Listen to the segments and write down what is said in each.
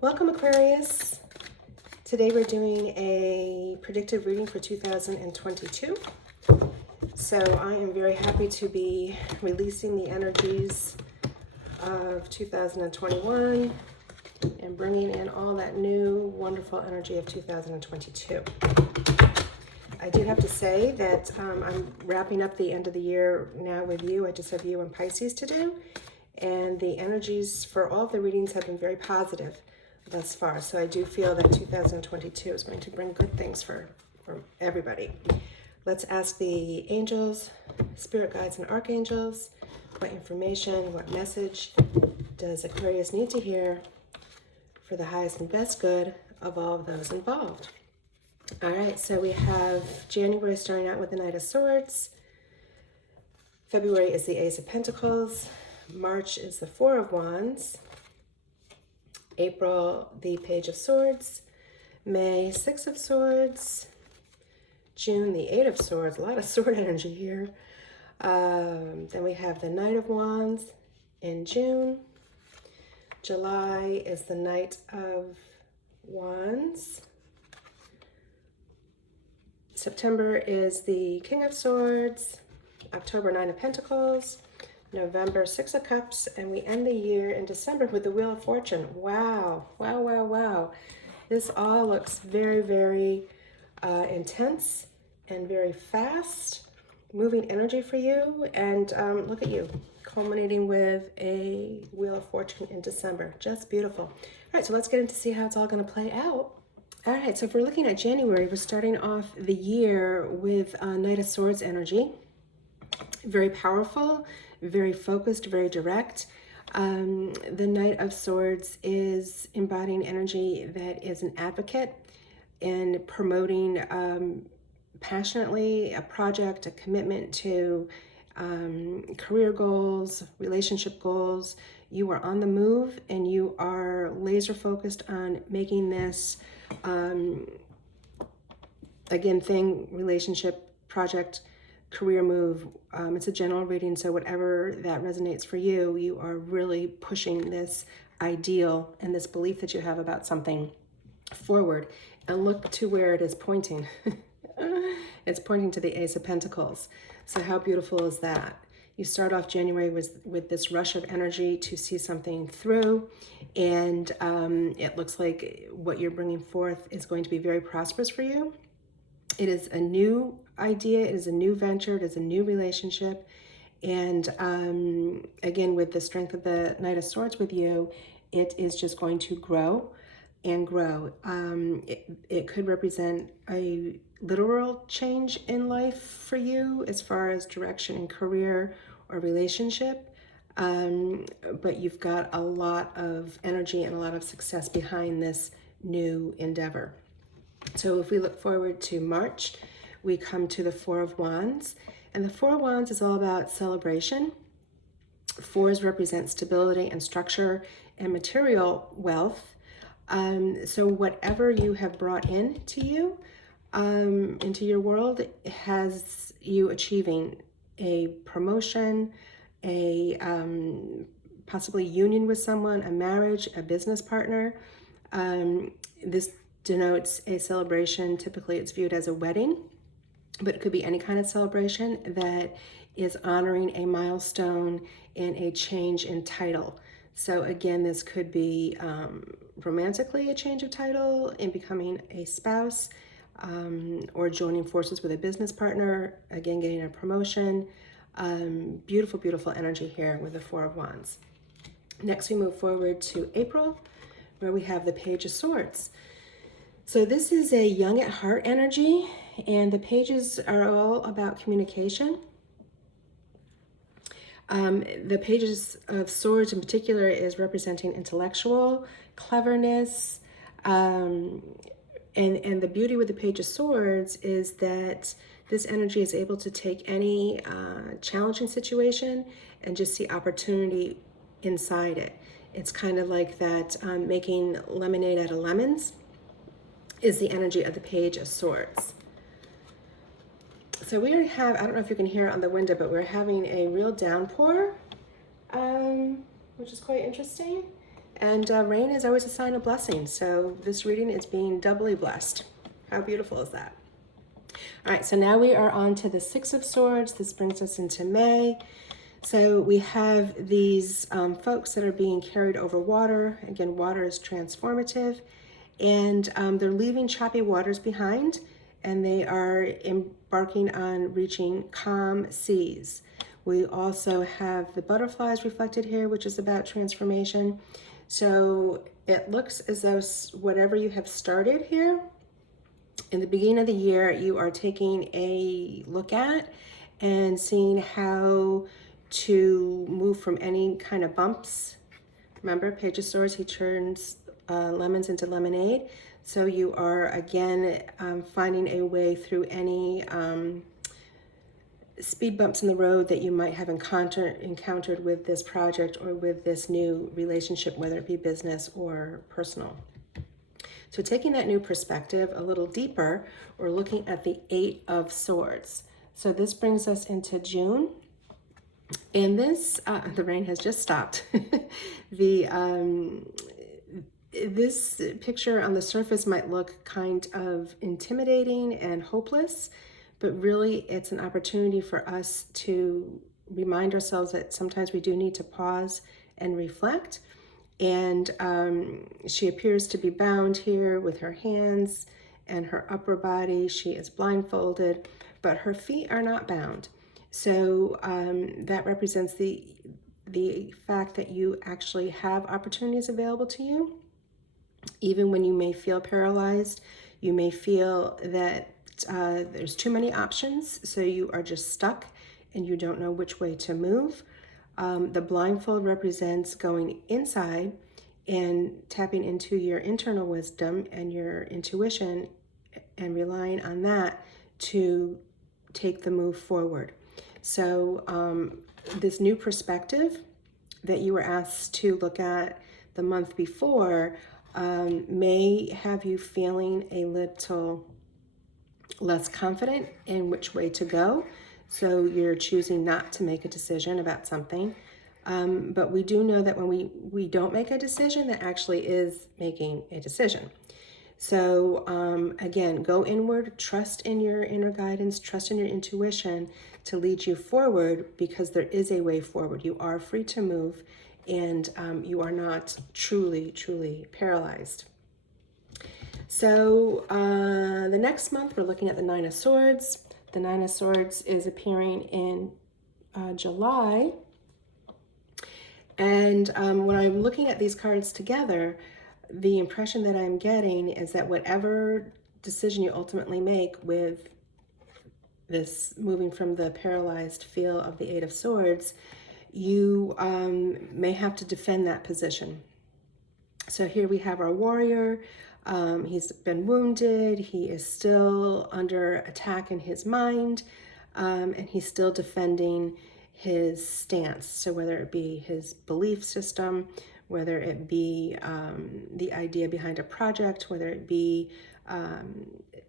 Welcome, Aquarius. Today we're doing a predictive reading for 2022. So I am very happy to be releasing the energies of 2021 and bringing in all that new wonderful energy of 2022. I do have to say that I'm wrapping up the end of the year now with you. I just have you and Pisces to do. And the energies for all of the readings have been very positive thus far. So I do feel that 2022 is going to bring good things for everybody. Let's ask the angels, spirit guides, and archangels, what information, what message does Aquarius need to hear for the highest and best good of all of those involved. All right, so we have January starting out with the Knight of Swords. February is the Ace of Pentacles. March is the Four of Wands. April, the Page of Swords. May, Six of Swords. June, the Eight of Swords. A lot of sword energy here. Then we have the Knight of Wands in June. July is the Knight of Wands. September is the King of Swords. October, Nine of Pentacles. November, Six of Cups. And we end the year in December with the Wheel of Fortune. Wow, wow, wow, wow. This all looks very, very intense and very fast. Moving energy for you. And look at you, culminating with a Wheel of Fortune in December. Just beautiful. All right, so let's get into see how it's all going to play out. All right, so if we're looking at January, we're starting off the year with Knight of Swords energy. Very powerful, very focused, very direct. The Knight of Swords is embodying energy that is an advocate and promoting passionately a project, a commitment to career goals, relationship goals. You are on the move and you are laser focused on making this relationship, project, career move. It's a general reading, so whatever that resonates for you, you are really pushing this ideal and this belief that you have about something forward. And look to where it is pointing. It's pointing to the Ace of Pentacles. So how beautiful is that? You start off January with this rush of energy to see something through, and it looks like what you're bringing forth is going to be very prosperous for you. It is a new idea, it is a new venture, it is a new relationship, and again, with the strength of the Knight of Swords with you, it is just going to grow and grow. It could represent a literal change in life for you as far as direction in career or relationship, but you've got a lot of energy and a lot of success behind this new endeavor. So if we look forward to March, we come to the Four of Wands, and the Four of Wands is all about celebration. Fours represent stability and structure and material wealth. So whatever you have brought into you, into your world, has you achieving a promotion, a possibly union with someone, a marriage, a business partner. This denotes a celebration. Typically it's viewed as a wedding, but it could be any kind of celebration that is honoring a milestone and a change in title. So again, this could be romantically a change of title in becoming a spouse, or joining forces with a business partner, again, getting a promotion. Beautiful, beautiful energy here with the Four of Wands. Next, we move forward to April, where we have the Page of Swords. So this is a young at heart energy, and the pages are all about communication. The Pages of Swords in particular is representing intellectual cleverness, and the beauty with the Page of Swords is that this energy is able to take any challenging situation and just see opportunity inside it. It's kind of like that making lemonade out of lemons is the energy of the Page of Swords. So we have, I don't know if you can hear it on the window, but we're having a real downpour, which is quite interesting. And rain is always a sign of blessing. So this reading is being doubly blessed. How beautiful is that? All right, so now we are on to the Six of Swords. This brings us into May. So we have these folks that are being carried over water. Again, water is transformative. And they're leaving choppy waters behind, and they are embarking on reaching calm seas. We also have the butterflies reflected here, which is about transformation. So it looks as though whatever you have started here, in the beginning of the year, you are taking a look at and seeing how to move from any kind of bumps. Remember, Page of Swords, he turns lemons into lemonade. So you are, again, finding a way through any speed bumps in the road that you might have encountered with this project or with this new relationship, whether it be business or personal. So taking that new perspective a little deeper, we're looking at the Eight of Swords. So this brings us into June. And this, the rain has just stopped. This picture on the surface might look kind of intimidating and hopeless, but really it's an opportunity for us to remind ourselves that sometimes we do need to pause and reflect. And she appears to be bound here with her hands and her upper body. She is blindfolded, but her feet are not bound. So that represents the fact that you actually have opportunities available to you. Even when you may feel paralyzed, you may feel that there's too many options, so you are just stuck and you don't know which way to move. The blindfold represents going inside and tapping into your internal wisdom and your intuition and relying on that to take the move forward. So this new perspective that you were asked to look at the month before may have you feeling a little less confident in which way to go. So you're choosing not to make a decision about something. But we do know that when we don't make a decision, that actually is making a decision. So again, go inward, trust in your inner guidance, trust in your intuition to lead you forward, because there is a way forward. You are free to move, and you are not truly, truly paralyzed. So the next month, we're looking at the Nine of Swords. The Nine of Swords is appearing in July. And when I'm looking at these cards together, the impression that I'm getting is that whatever decision you ultimately make with this moving from the paralyzed feel of the Eight of Swords, you may have to defend that position. So here we have our warrior. He's been wounded. He is still under attack in his mind, and he's still defending his stance. So whether it be his belief system, whether it be the idea behind a project, whether it be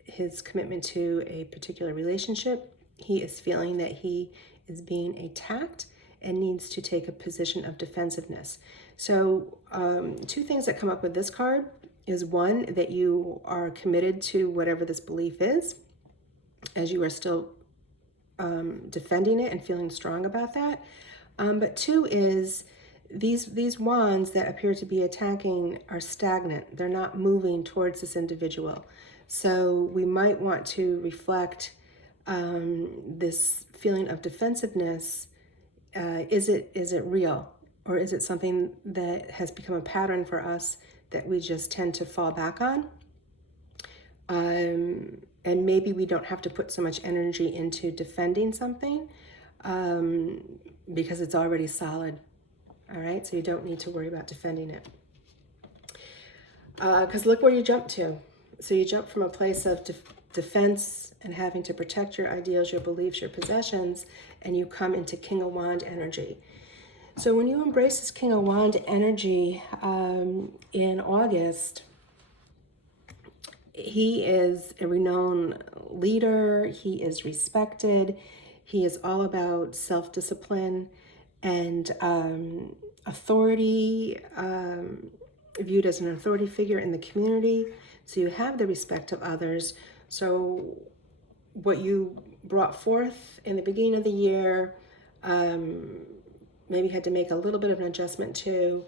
his commitment to a particular relationship, he is feeling that he is being attacked and needs to take a position of defensiveness. So two things that come up with this card is, one, that you are committed to whatever this belief is, as you are still defending it and feeling strong about that. But two is these wands that appear to be attacking are stagnant. They're not moving towards this individual. So we might want to reflect this feeling of defensiveness. Is it real? Or is it something that has become a pattern for us that we just tend to fall back on? And maybe we don't have to put so much energy into defending something because it's already solid. All right, so you don't need to worry about defending it. Because look where you jump to. So you jump from a place of defense and having to protect your ideals, your beliefs, your possessions, and you come into King of Wand energy. So when you embrace this King of Wand energy in August, he is a renowned leader. He is respected. He is all about self-discipline. and authority, viewed as an authority figure in the community. So you have the respect of others. So what you brought forth in the beginning of the year, maybe had to make a little bit of an adjustment to,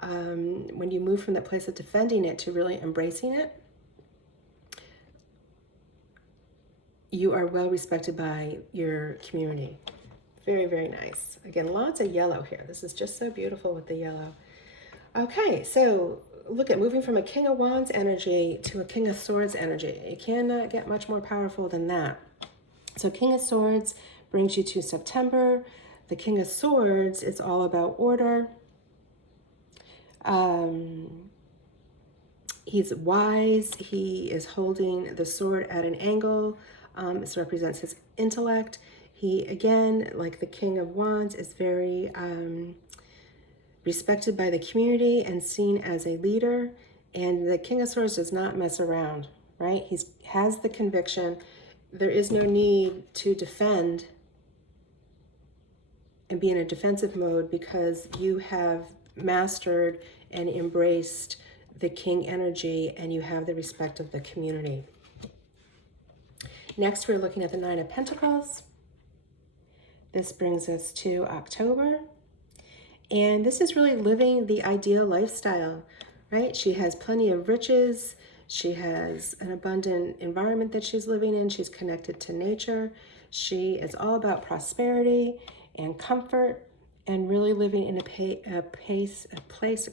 when you move from that place of defending it to really embracing it, you are well respected by your community. Very, very nice. Again, lots of yellow here. This is just so beautiful with the yellow. Okay, so look at moving from a King of Wands energy to a King of Swords energy. You cannot get much more powerful than that. So King of Swords brings you to September. The King of Swords is all about order. He's wise. He is holding the sword at an angle. This represents his intellect. He, again, like the King of Wands, is very respected by the community and seen as a leader. And the King of Swords does not mess around, right? He has the conviction. There is no need to defend and be in a defensive mode because you have mastered and embraced the King energy and you have the respect of the community. Next, we're looking at the Nine of Pentacles. This brings us to October. And this is really living the ideal lifestyle, right? She has plenty of riches. She has an abundant environment that she's living in. She's connected to nature. She is all about prosperity and comfort and really living in a place,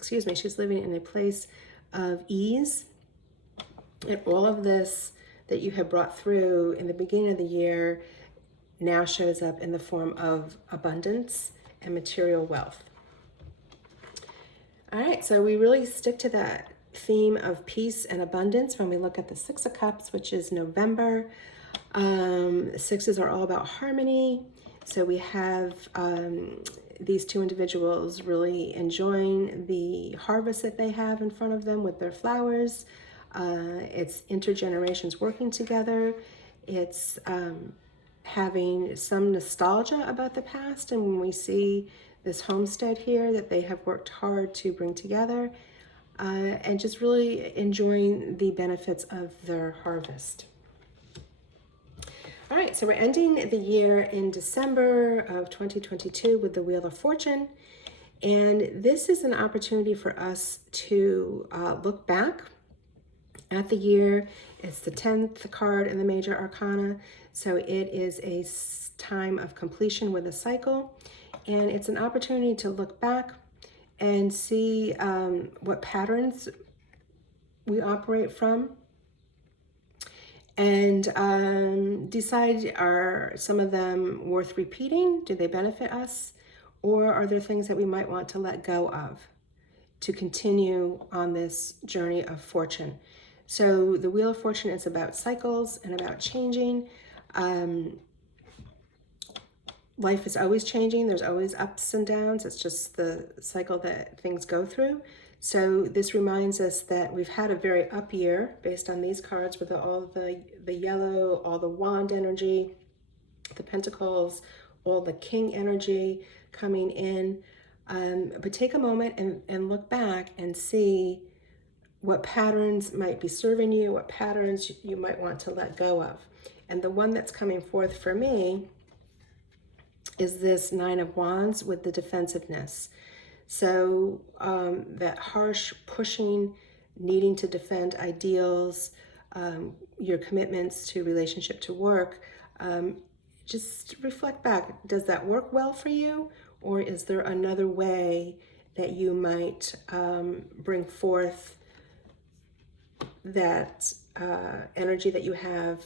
she's living in a place of ease. And all of this that you have brought through in the beginning of the year now shows up in the form of abundance and material wealth. All right, so we really stick to that theme of peace and abundance when we look at the Six of Cups, which is November. Sixes are all about harmony. So we have these two individuals really enjoying the harvest that they have in front of them with their flowers. It's intergenerations working together. It's having some nostalgia about the past. And when we see this homestead here that they have worked hard to bring together, and just really enjoying the benefits of their harvest. All right, so we're ending the year in December of 2022 with the Wheel of Fortune. And this is an opportunity for us to look back at the year. It's the 10th card in the Major Arcana. So it is a time of completion with a cycle. And it's an opportunity to look back and see what patterns we operate from. And decide, are some of them worth repeating? Do they benefit us? Or are there things that we might want to let go of to continue on this journey of fortune? So the Wheel of Fortune is about cycles and about changing. Life is always changing. There's always ups and downs. It's just the cycle that things go through. So this reminds us that we've had a very up year based on these cards with all the yellow, all the wand energy, the pentacles, all the king energy coming in. But take a moment and look back and see what patterns might be serving you, what patterns you might want to let go of. And the one that's coming forth for me is this Nine of Wands with the defensiveness. So that harsh pushing, needing to defend ideals, your commitments to relationship, to work, just reflect back. Does that work well for you? Or is there another way that you might bring forth that energy that you have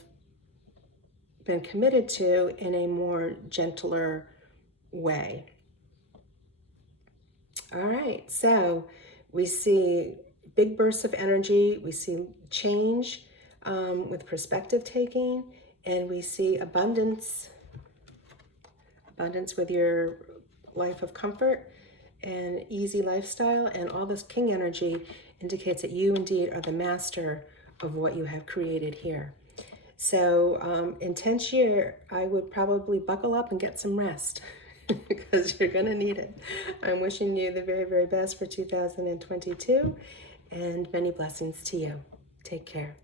been committed to in a more gentler way? All right, so we see big bursts of energy, we see change with perspective taking, and we see abundance with your life of comfort and easy lifestyle, and all this king energy indicates that you indeed are the master of what you have created here. So intense year, I would probably buckle up and get some rest. because you're going to need it. I'm wishing you the very, very best for 2022 and many blessings to you. Take care.